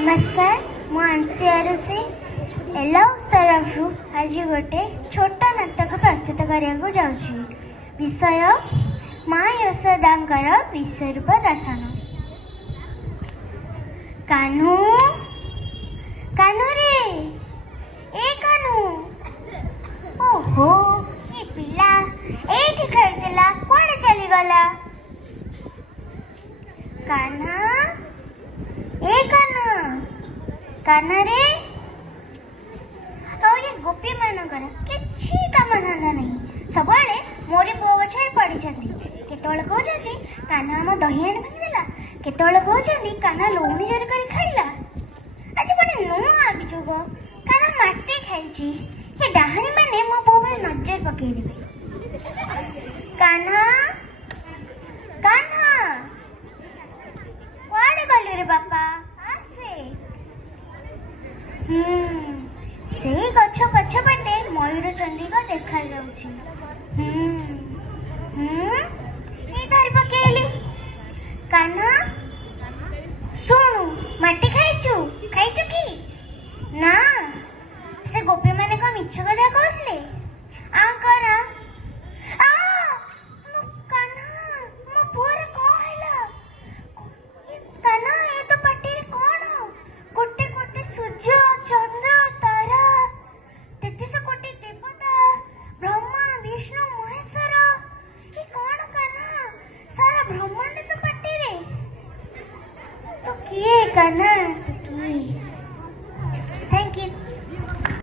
नमस्कार मु आंसी आरुषि एलाउस तरफ आज गोटे छोट नाटक प्रस्तुत करने जाऊँगी। विषय माँ यशोदांकर विश्वरूप दर्शन। कान्हू कान्हू रे ए कान्हू ओहो ये पिला एठी खेलुला कुआडे चली गला। कान्हा ए कान्हा कान्हा रे तो ये गोपी मानकर किछि काम धंदा नहीं सब मोरी पुओ गछे पड़ी केतोल कहते कान्हा आम दही आनी भांगीदेला केतोल कहते कान्हा लौणी जोरी कर खाइला। आज गोटे नुआ अभियोग कान्हा माटी खाई ये डाहाणी मैंने मो पुओ पर नजर पकईदेवे। कान्हा कान्हा कुआडे गलु रे बापा आसे। से गछ पछ पटे मयूर चंद्रिका देखा जाउछि। ए धरि पकेली। कान्हा सुनु माटी खाइछु कि ना से गोपी माने को मिछ कथा कहले आ करा आ मो कान्हा मो पुअर को हैला। कान्हा ए तो पाटी रे कोन कोटे कोटे सूर्य चंद्र तारा 33 कोटी देवता ब्रह्मा विष्णु महेश्वर ये कोन कान्हा सारा ब्रह्मांड तो पाटी रे तो किए कान्हा